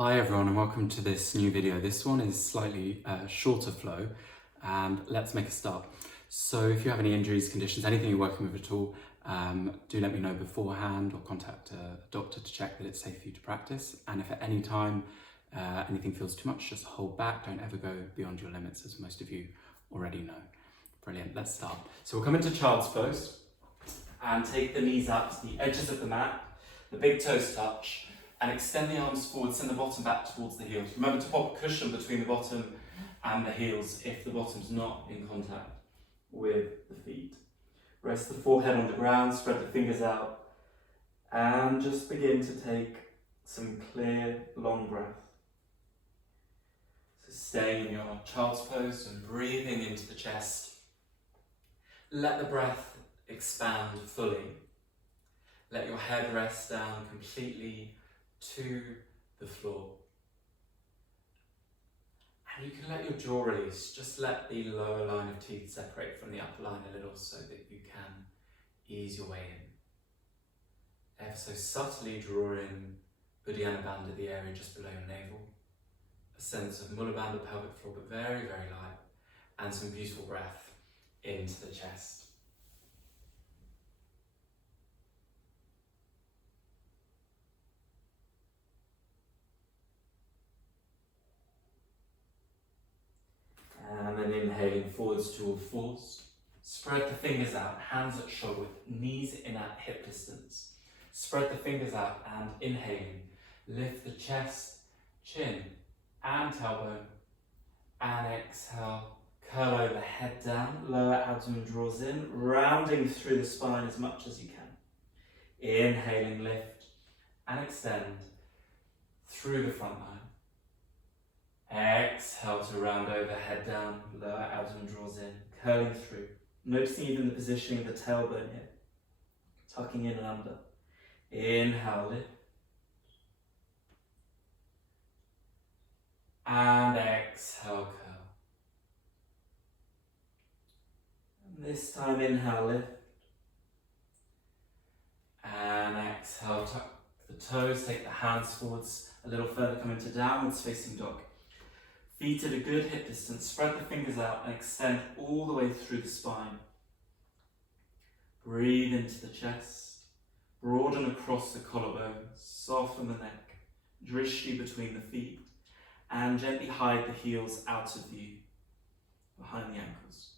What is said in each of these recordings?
Hi everyone and welcome to this new video. This one is slightly shorter flow and let's make a start. So if you have any injuries, conditions, anything you're working with at all, do let me know beforehand or contact a doctor to check that it's safe for you to practice. And if at any time anything feels too much, just hold back. Don't ever go beyond your limits, as most of you already know. Brilliant, let's start. So we'll come into child's pose and take the knees up to the edges of the mat, the big toes touch, and extend the arms forward, send the bottom back towards the heels. Remember to pop a cushion between the bottom and the heels if the bottom's not in contact with the feet. Rest the forehead on the ground, spread the fingers out, and just begin to take some clear, long breath. So staying in your child's pose and breathing into the chest. Let the breath expand fully. Let your head rest down completely to the floor. And you can let your jaw release. Just let the lower line of teeth separate from the upper line a little so that you can ease your way in. Ever so subtly draw in Uddiyana Bandha, the area just below your navel. A sense of Mula Bandha, pelvic floor, but very, very light. And some beautiful breath into the chest. And then inhaling forwards to all fours. Spread the fingers out, hands at shoulder width, knees in at hip distance. Spread the fingers out and inhaling. Lift the chest, chin and tailbone. And exhale, curl over, head down, lower abdomen draws in, rounding through the spine as much as you can. Inhaling, lift and extend through the front line. Exhale to round over, head down, lower abdomen draws in, curling through. Noticing even the positioning of the tailbone here. Tucking in and under. Inhale, lift. And exhale, curl. And this time inhale, lift. And exhale, tuck the toes, take the hands forwards a little further, come into downwards facing dog. Feet at a good hip distance, spread the fingers out and extend all the way through the spine. Breathe into the chest, broaden across the collarbones, soften the neck, drishti between the feet, and gently hide the heels out of view, behind the ankles.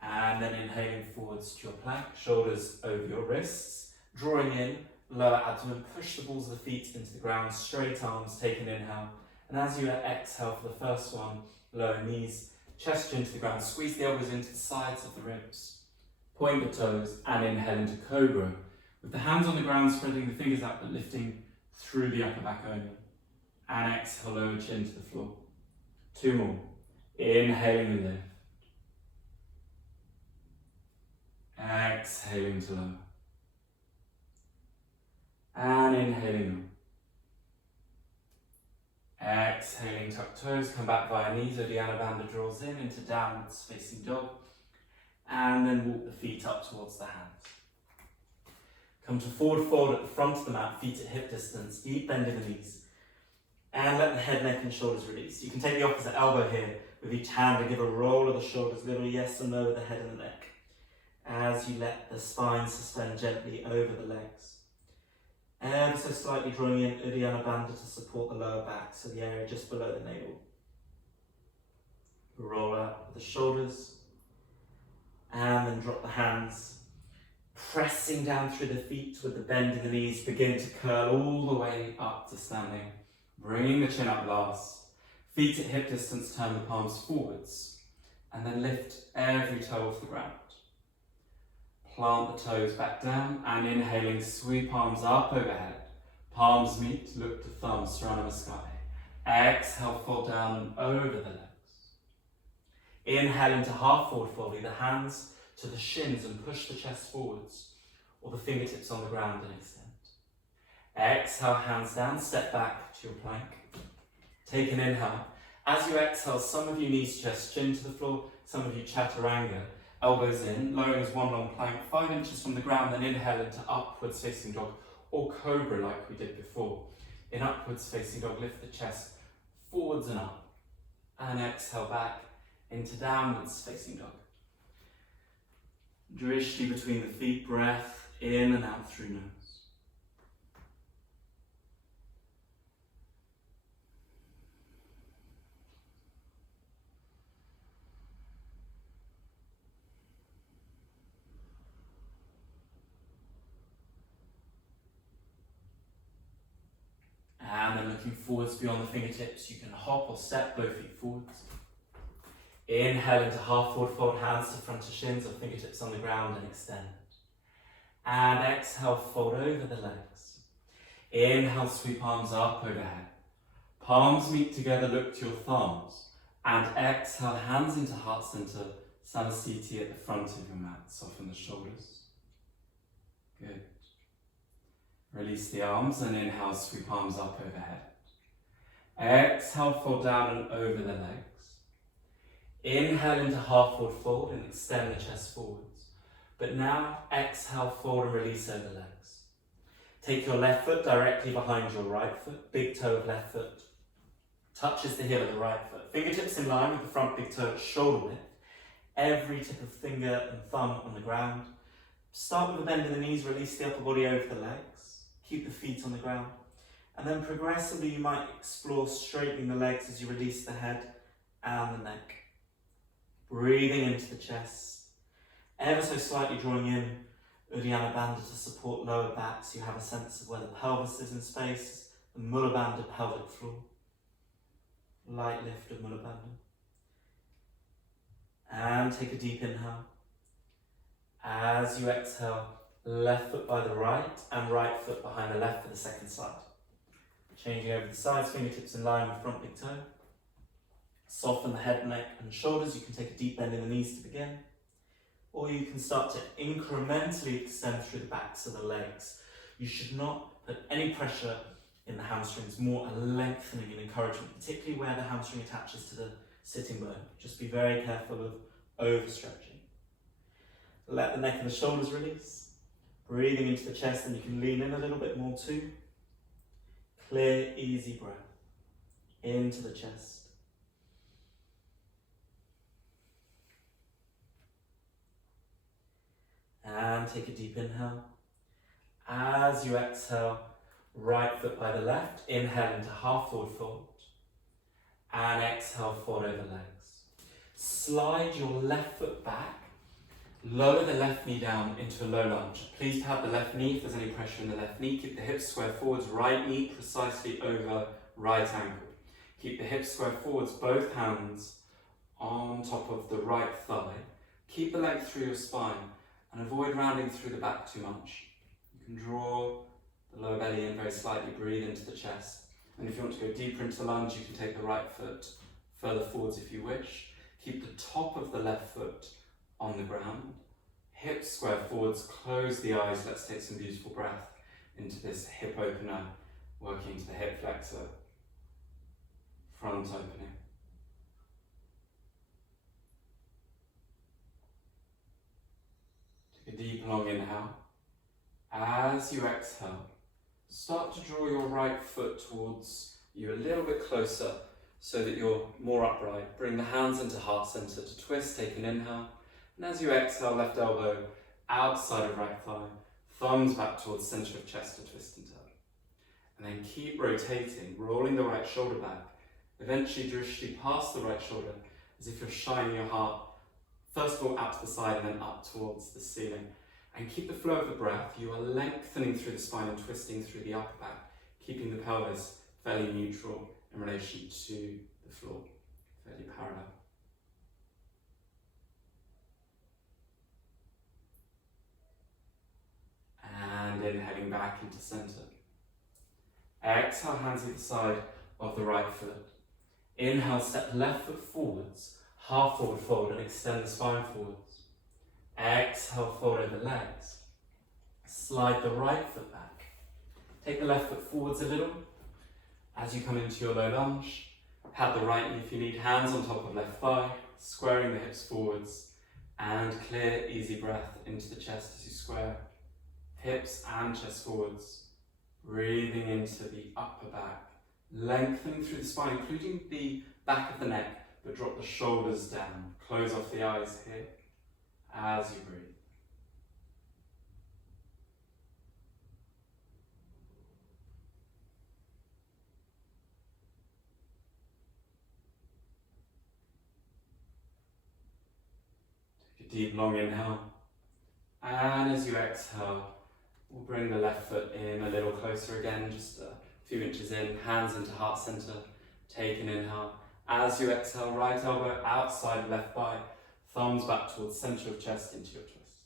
And then inhaling forwards to your plank, shoulders over your wrists, drawing in, lower abdomen, push the balls of the feet into the ground, straight arms, take an inhale. And as you exhale for the first one, lower knees, chest chin to the ground, squeeze the elbows into the sides of the ribs. Point the toes and inhale into cobra. With the hands on the ground, spreading the fingers out but lifting through the upper back only. And exhale, lower chin to the floor. Two more. Inhaling and lift. Exhaling to lower. And inhaling up. Exhaling, tuck toes, come back via knees, Uddiyana Bandha draws in into downwards facing dog. And then walk the feet up towards the hands. Come to forward fold at the front of the mat, feet at hip distance, deep bend in the knees. And let the head, neck and shoulders release. You can take the opposite elbow here with each hand and give a roll of the shoulders, little yes and no with the head and the neck. As you let the spine suspend gently over the legs. And so slightly drawing in Uddiyana Bandha to support the lower back, so the area just below the navel. Roll out with the shoulders, and then drop the hands, pressing down through the feet with the bend in the knees, begin to curl all the way up to standing, bringing the chin up last. Feet at hip distance, turn the palms forwards, and then lift every toe off the ground. Plant the toes back down and inhaling, sweep palms up overhead. Palms meet, look to thumbs, Surya Namaskar. Exhale, fold down and over the legs. Inhale into half forward fold, the hands to the shins and push the chest forwards, or the fingertips on the ground and extend. Exhale, hands down, step back to your plank. Take an inhale. As you exhale, some of you knees, chest, chin to the floor, some of you chaturanga. Elbows in, lowering as one long plank, 5 inches from the ground, then inhale into upwards facing dog or cobra like we did before. In upwards facing dog, lift the chest forwards and up. And exhale back into downwards facing dog. Drishti between the feet, breath in and out through nose. And then looking forwards beyond the fingertips, you can hop or step both feet forwards. Inhale into half forward fold, hands to front of shins or fingertips on the ground and extend. And exhale, fold over the legs. Inhale, sweep arms up overhead. Palms meet together, look to your thumbs. And exhale, hands into heart center, Samasthiti at the front of your mat. Soften the shoulders. Good. Release the arms and inhale, sweep arms up overhead. Exhale, fold down and over the legs. Inhale into half forward fold and extend the chest forwards. But now, exhale, fold and release over the legs. Take your left foot directly behind your right foot. Big toe of left foot touches the heel of the right foot. Fingertips in line with the front big toe at shoulder width. Every tip of finger and thumb on the ground. Start with a bend in the knees, release the upper body over the legs. Keep the feet on the ground. And then progressively you might explore straightening the legs as you release the head and the neck. Breathing into the chest. Ever so slightly drawing in Uddiyana Bandha to support lower back so you have a sense of where the pelvis is in space. The Mula Bandha pelvic floor. Light lift of Mula Bandha. And take a deep inhale. As you exhale, left foot by the right and right foot behind the left for the second side. Changing over the sides, fingertips in line with front big toe. Soften the head, neck and shoulders. You can take a deep bend in the knees to begin. Or you can start to incrementally extend through the backs of the legs. You should not put any pressure in the hamstrings, more a lengthening and encouragement, particularly where the hamstring attaches to the sitting bone. Just be very careful of overstretching. Let the neck and the shoulders release. Breathing into the chest, and you can lean in a little bit more too. Clear, easy breath into the chest. And take a deep inhale. As you exhale, right foot by the left, inhale into half forward fold. And exhale, fold over legs. Slide your left foot back. Lower the left knee down into a low lunge. Please tap the left knee if there's any pressure in the left knee. Keep the hips square forwards, right knee precisely over right ankle. Keep the hips square forwards, both hands on top of the right thigh. Keep the length through your spine and avoid rounding through the back too much. You can draw the lower belly in very slightly, breathe into the chest. And if you want to go deeper into lunge, you can take the right foot further forwards if you wish. Keep the top of the left foot on the ground. Hips square forwards, close the eyes. Let's take some beautiful breath into this hip opener, working into the hip flexor, front opening. Take a deep long inhale. As you exhale, start to draw your right foot towards you a little bit closer so that you're more upright. Bring the hands into heart center to twist, take an inhale. And as you exhale, left elbow outside of right thigh, thumbs back towards center of chest to twist and turn. And then keep rotating, rolling the right shoulder back. Eventually drishti past the right shoulder as if you're shining your heart, first of all out to the side and then up towards the ceiling. And keep the flow of the breath. You are lengthening through the spine and twisting through the upper back, keeping the pelvis fairly neutral in relation to the floor, fairly parallel. And inhaling back into center. Exhale, hands either side of the right foot. Inhale, step the left foot forwards, half forward fold and extend the spine forwards. Exhale, fold over legs. Slide the right foot back. Take the left foot forwards a little. As you come into your low lunge, pat the right knee if you need, hands on top of left thigh, squaring the hips forwards, and clear, easy breath into the chest as you square hips and chest forwards, breathing into the upper back Lengthening through the spine, including the back of the neck, but drop the shoulders down. Close off the eyes here as you breathe. Take a deep, long inhale. And as you exhale, we'll bring the left foot in a little closer again, just a few inches in, hands into heart center. Take an inhale. As you exhale, right elbow outside left thigh, thumbs back towards center of chest into your twist.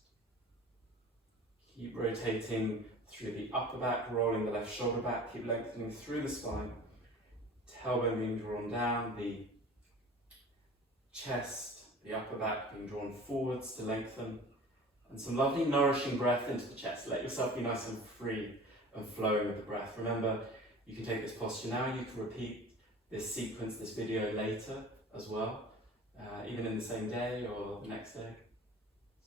Keep rotating through the upper back, rolling the left shoulder back, keep lengthening through the spine. Tailbone being drawn down, the chest, the upper back being drawn forwards to lengthen. And some lovely nourishing breath into the chest. Let yourself be nice and free and flowing with the breath. Remember, you can take this posture now, you can repeat this sequence, this video later as well, even in the same day or the next day.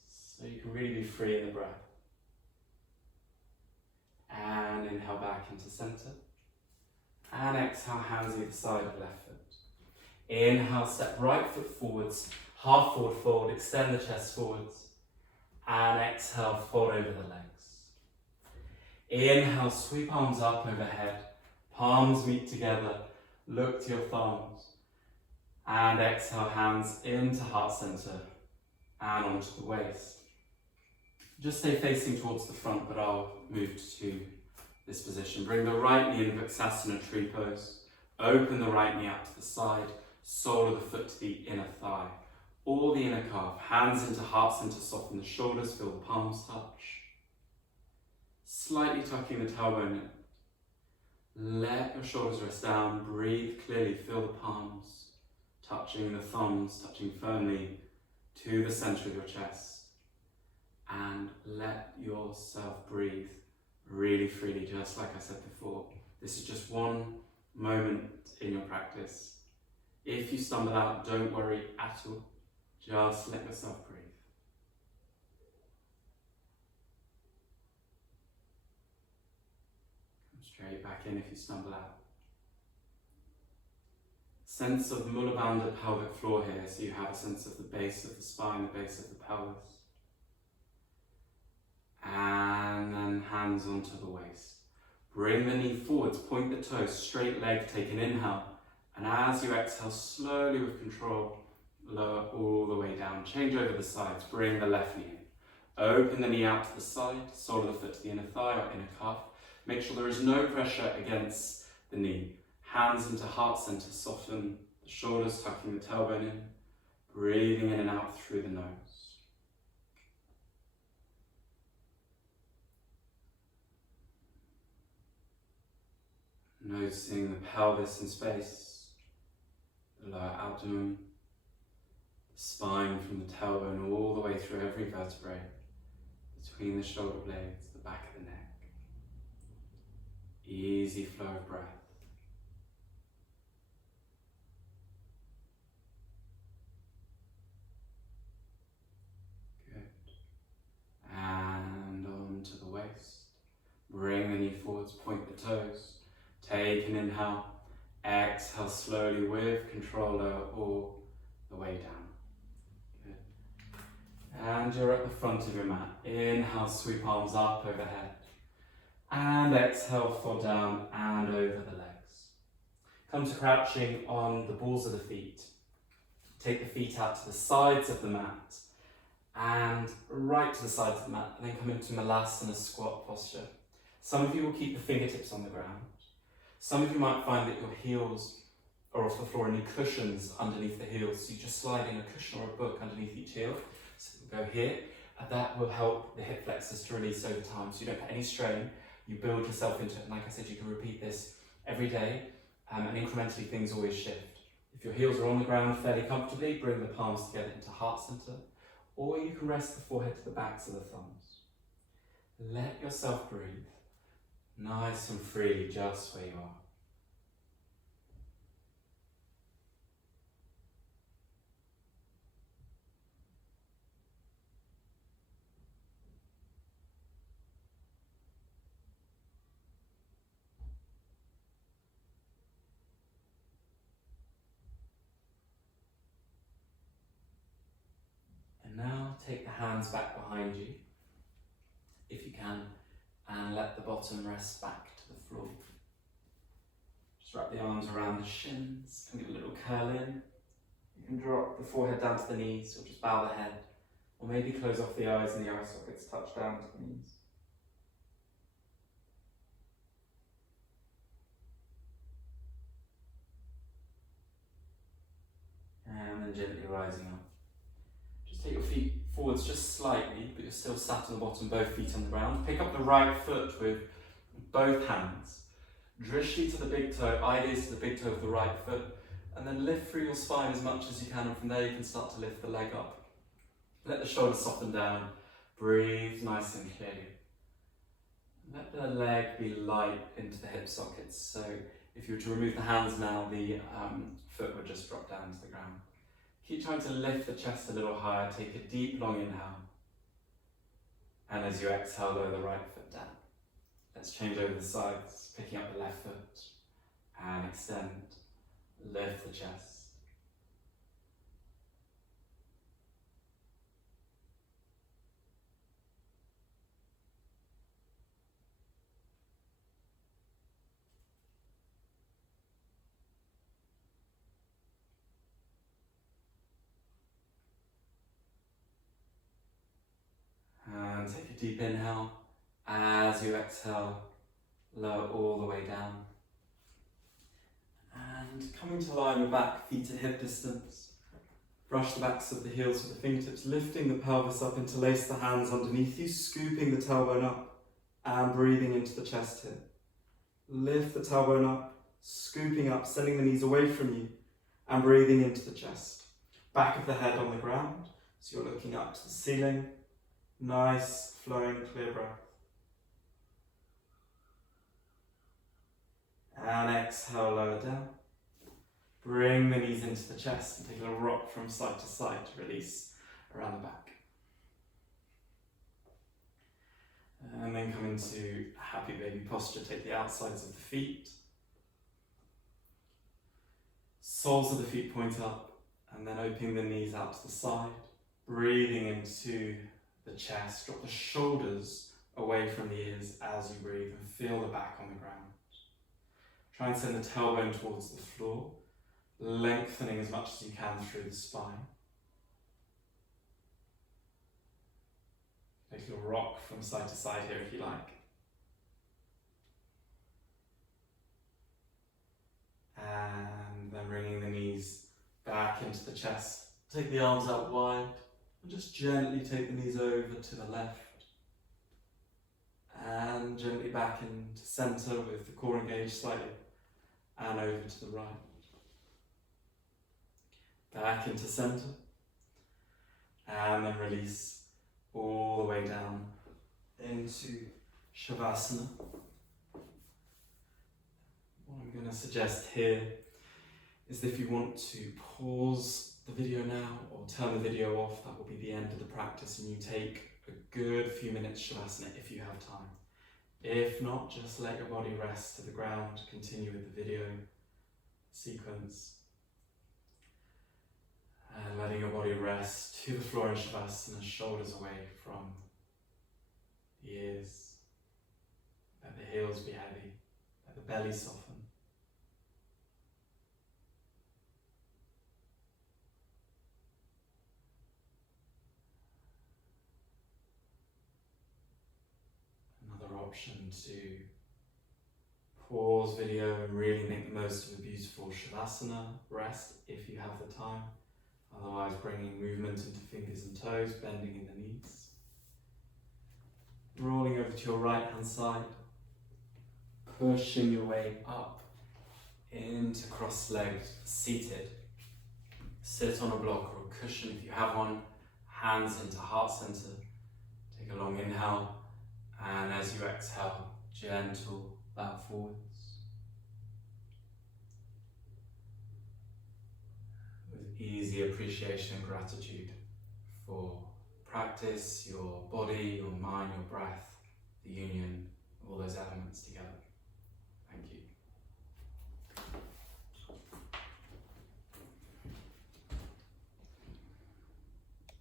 So you can really be free in the breath. And inhale back into center. And exhale, hands either side of left foot. Inhale, step right foot forwards, half forward fold, extend the chest forwards. And exhale, fold over the legs. Inhale, sweep arms up overhead, palms meet together, look to your thumbs. And exhale, hands into heart center and onto the waist. Just stay facing towards the front, but I'll move to this position. Bring the right knee in Vrksasana tree pose. Open the right knee out to the side, sole of the foot to the inner thigh. Or the inner calf, hands into heart center, soften the shoulders, feel the palms touch. Slightly tucking the tailbone in. Let your shoulders rest down, breathe clearly, feel the palms touching the thumbs, touching firmly to the center of your chest. And let yourself breathe really freely, just like I said before. This is just one moment in your practice. If you stumble out, don't worry at all. Just let yourself breathe. Come straight back in if you stumble out. Sense of Mula Bandha pelvic floor here, so you have a sense of the base of the spine, the base of the pelvis. And then hands onto the waist. Bring the knee forwards, point the toes, straight leg, take an inhale. And as you exhale, slowly with control, lower all the way down. Change over the sides. Bring the left knee in. Open the knee out to the side, sole of the foot to the inner thigh or inner calf. Make sure there is no pressure against the knee. Hands into heart center. Soften the shoulders, tucking the tailbone in. Breathing in and out through the nose. Noticing the pelvis in space, the lower abdomen, the spine from the tailbone all the way through every vertebrae, between the shoulder blades, the back of the neck. Easy flow of breath. Good. And onto the waist. Bring the knee forwards, point the toes. Take an inhale, exhale slowly with control, lower all the way down. Good. And you're at the front of your mat. Inhale, sweep arms up overhead. And exhale, fall down and over the legs. Come to crouching on the balls of the feet. Take the feet out to the sides of the mat and right to the sides of the mat, and then come into Malasana squat posture. Some of you will keep the fingertips on the ground. Some of you might find that your heels are off the floor and need cushions underneath the heels. So you just slide in a cushion or a book underneath each heel. So we'll go here, and that will help the hip flexors to release over time. So you don't put any strain, you build yourself into it. And like I said, you can repeat this every day, and incrementally things always shift. If your heels are on the ground fairly comfortably, bring the palms together into heart center, or you can rest the forehead to the backs of the thumbs. Let yourself breathe. Nice and freely, just where you are. hands back behind you, if you can, and let the bottom rest back to the floor. Just wrap the arms around the shins and get a little curl in. You can drop the forehead down to the knees, or just bow the head, or maybe close off the eyes and the eye sockets touch down to the knees. And then gently rising up. Just take your feet forwards just slightly, but you're still sat on the bottom, both feet on the ground. Pick up the right foot with both hands. Drishti to the big toe, ideas to the big toe of the right foot, and then lift through your spine as much as you can, and from there you can start to lift the leg up. Let the shoulders soften down. Breathe nice and clearly. Let the leg be light into the hip sockets. So if you were to remove the hands now, the foot would just drop down to the ground. Keep trying to lift the chest a little higher. Take a deep, long inhale. And as you exhale, lower the right foot down. Let's change over the sides, picking up the left foot and extend. Lift the chest. And take a deep inhale. As you exhale, lower all the way down. And coming to lie on your back, feet at hip distance. Brush the backs of the heels with the fingertips, lifting the pelvis up, interlace the hands underneath you, scooping the tailbone up and breathing into the chest here. Lift the tailbone up, scooping up, sending the knees away from you and breathing into the chest. Back of the head on the ground, so you're looking up to the ceiling. Nice, flowing, clear breath. And exhale, lower down. Bring the knees into the chest and take a little rock from side to side to release around the back. And then come into happy baby posture. Take the outsides of the feet. Soles of the feet point up, and then opening the knees out to the side. Breathing into the chest. Drop the shoulders away from the ears as you breathe and feel the back on the ground. Try and send the tailbone towards the floor, lengthening as much as you can through the spine. Take a rock from side to side here if you like. And then bringing the knees back into the chest. Take the arms out wide and just gently take the knees over to the left. And gently back into centre with the core engaged slightly. And over to the right. Back into centre. And then release all the way down into Shavasana. What I'm going to suggest here is that if you want to pause the video now or turn the video off, that will be the end of the practice, and you take a good few minutes Shavasana if you have time. If not, just let your body rest to the ground, continue with the video sequence. And letting your body rest to the floor in Shavasana, shoulders away from the ears. Let the heels be heavy, let the belly soften. Option to pause video and really make the most of a beautiful Shavasana rest if you have the time. Otherwise, bringing movement into fingers and toes, bending in the knees. Rolling over to your right hand side, pushing your way up into cross-legged seated. Sit on a block or a cushion if you have one, hands into heart center. Take a long inhale. And as you exhale, gentle bow forwards. With easy appreciation and gratitude for practice, your body, your mind, your breath, the union of all those elements together.